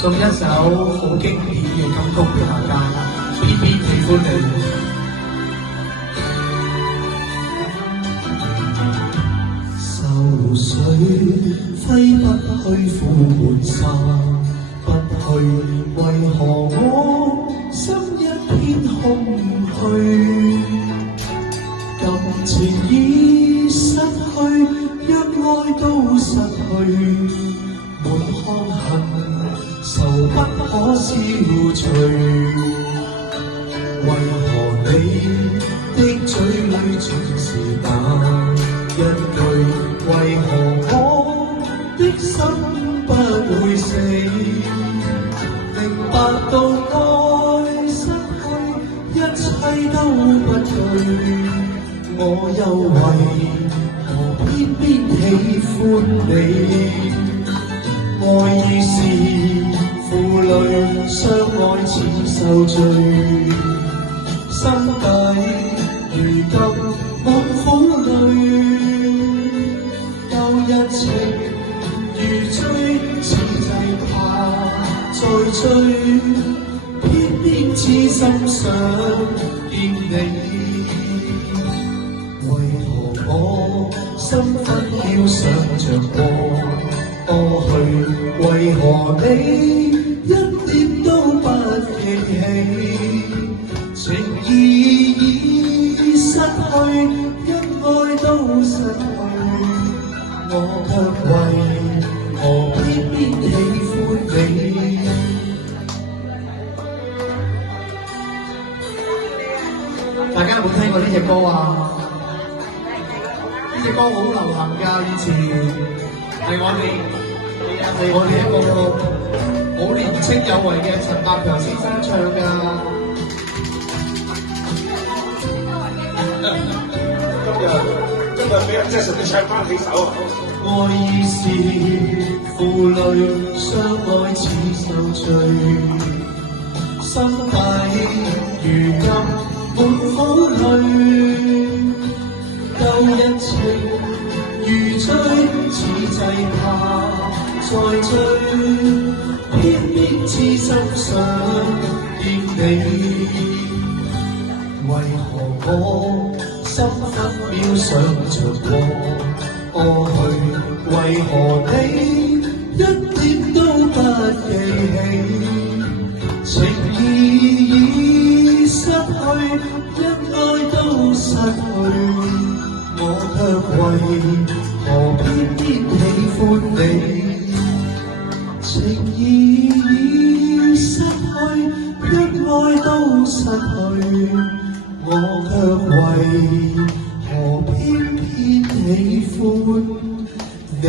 送一首好經典嘅金曲俾大家，偏偏喜歡你。愁緒揮不去，苦悶散不去，為何我心一片空虛？感情已失去，一愛都失去，滿腔恨愁不可消除。為何你的嘴裏總是那一句？為何我的心不會死？明白到愛失去，一切都不對。我又為何偏偏喜歡你？愛已是負累，相愛似受罪，心底如今滿苦淚。舊日情如醉，此際怕再追，偏偏痴心想見你。為何我心分秒想着過去？為何你一點都不記起？情意已失去，一愛都失去，我卻為何偏偏喜歡你？大家有冇聽過呢隻歌啊？呢隻歌好流行㗎，以前係我哋一個好年青有為嘅陳百強先生唱㗎。今日俾人Jason都唱翻起手啊！愛已是負累，相愛似受罪，心底如今滿苦淚。舊日情如醉，此際怕再追，偏偏痴心想見你。為何我心分秒想着過去？為何你一點都不記起？情意已失去，一愛都失去，我卻為何偏偏喜歡你？情意已失去，一愛都失去，我卻為何偏偏喜歡你？